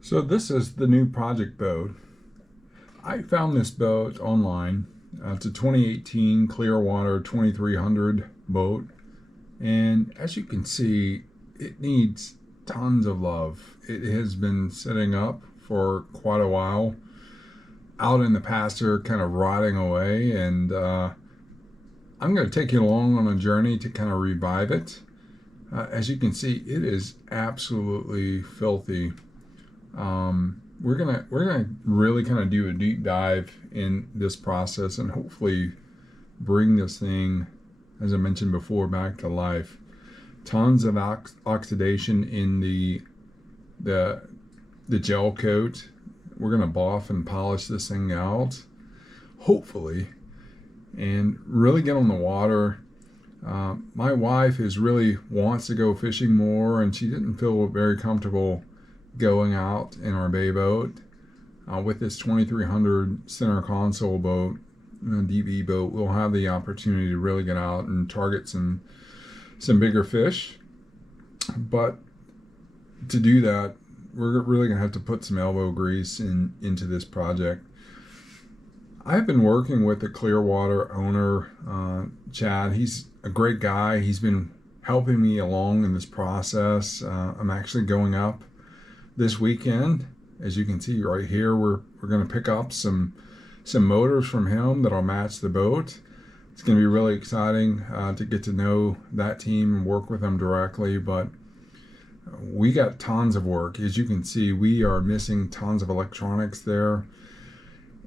So this is the new project boat. I found this boat online. It's a 2018 Clearwater 2300 boat, and as you can see, it needs tons of love. It has been sitting up for quite a while out in the pasture, kind of rotting away, and I'm going to take you along on a journey to kind of revive it. As you can see, it is absolutely filthy. We're gonna really kind of do a deep dive in this process and hopefully bring this thing, as I mentioned before, back to life. Tons of oxidation in the gel coat. We're gonna buff and polish this thing out, hopefully, and really get on the water. My wife really wants to go fishing more, and she didn't feel very comfortable going out in our bay boat with this 2300 center console boat, DB boat. We'll have the opportunity to really get out and target some bigger fish, but to do that, we're really gonna have to put some elbow grease into this project. I've been working with the Clearwater owner, Chad. He's a great guy. He's been helping me along in this process. I'm actually going up this weekend. As you can see right here, we're going to pick up some motors from him that'll match the boat. It's going to be really exciting to get to know that team and work with them directly, but we got tons of work. As you can see, we are missing tons of electronics there,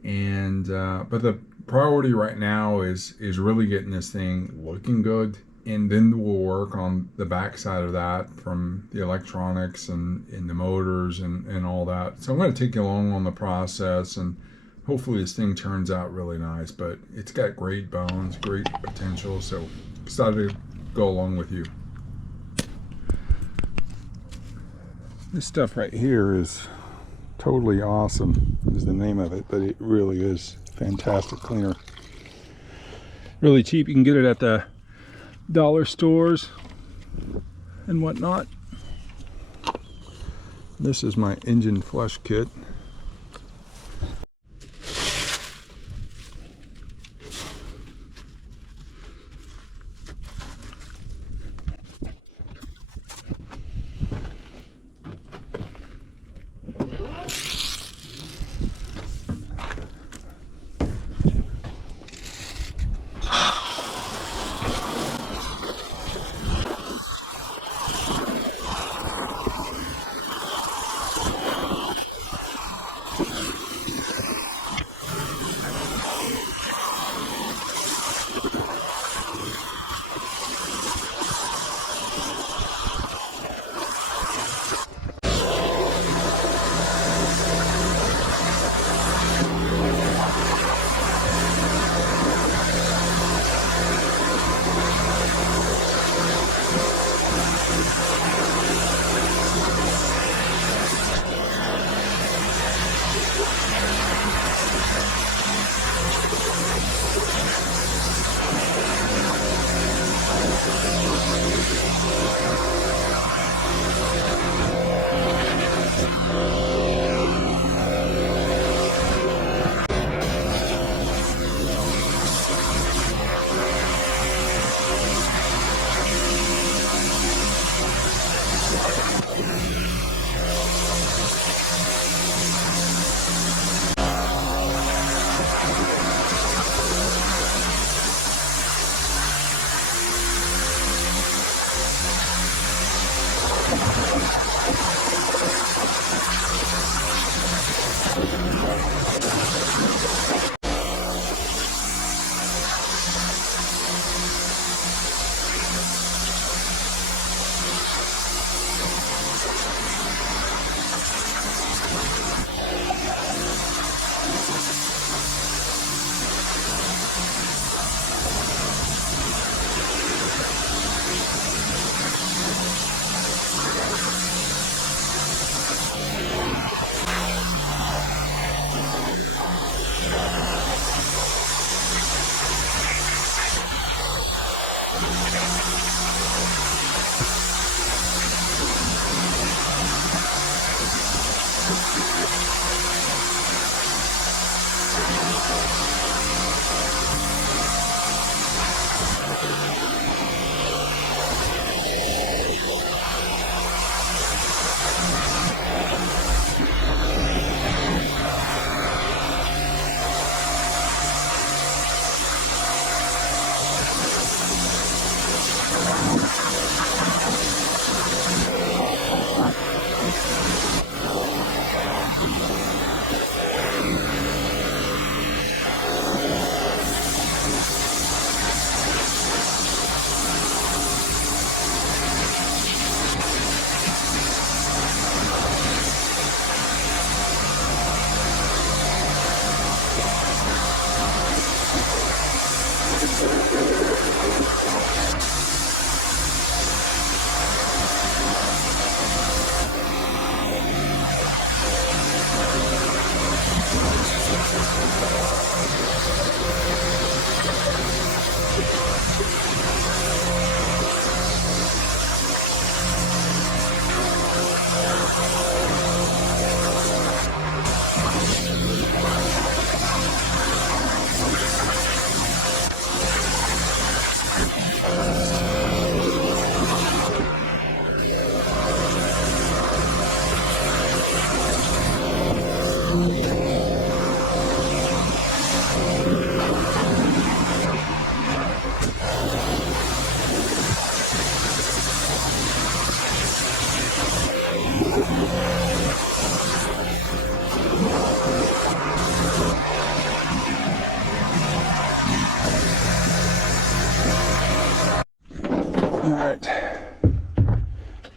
and but the priority right now is really getting this thing looking good, and then we'll work on the back side of that, from the electronics and the motors and all that. So I'm going to take you along on the process, and hopefully this thing turns out really nice. But it's got great bones, great potential, so excited to go along with you. This stuff right here is totally awesome, is the name of it, but it really is fantastic cleaner. Really cheap. You can get it at the dollar stores and whatnot. This is my engine flush kit.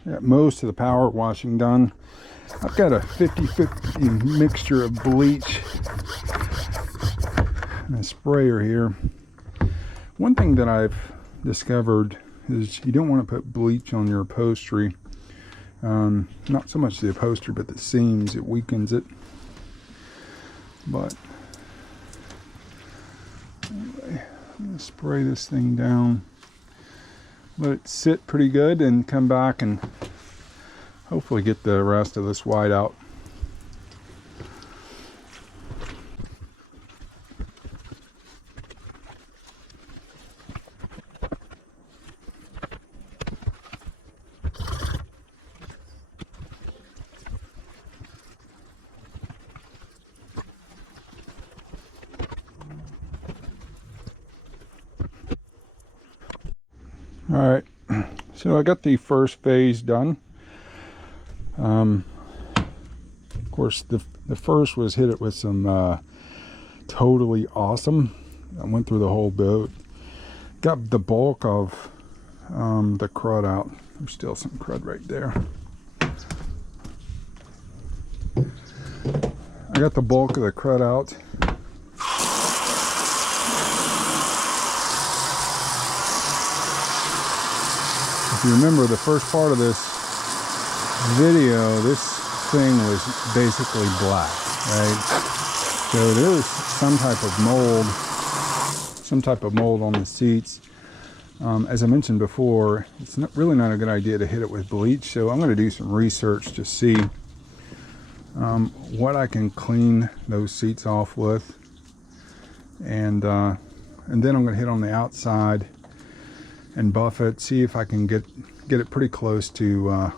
Got most of the power washing done. I've got a 50-50 mixture of bleach and a sprayer here. One thing that I've discovered is you don't want to put bleach on your upholstery. Not so much the upholstery, but the seams. It weakens it. But anyway, I'm going to spray this thing down. Let it sit pretty good and come back and hopefully get the rest of this white out. All right, so I got the first phase done. Of course, the first was hit it with some totally awesome. I went through the whole boat, got the bulk of the crud out. There's still some crud right there. I got the bulk of the crud out. If you remember the first part of this video, this thing was basically black, right? So there was some type of mold on the seats. As I mentioned before, it's really not a good idea to hit it with bleach, so I'm going to do some research to see what I can clean those seats off with, and then I'm going to hit on the outside and buff it, see if I can get it pretty close to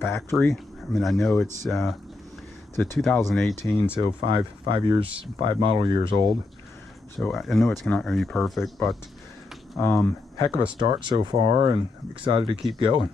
factory. I mean, I know it's a 2018, so five model years old, so I know it's not going to be perfect, but heck of a start so far, and I'm excited to keep going.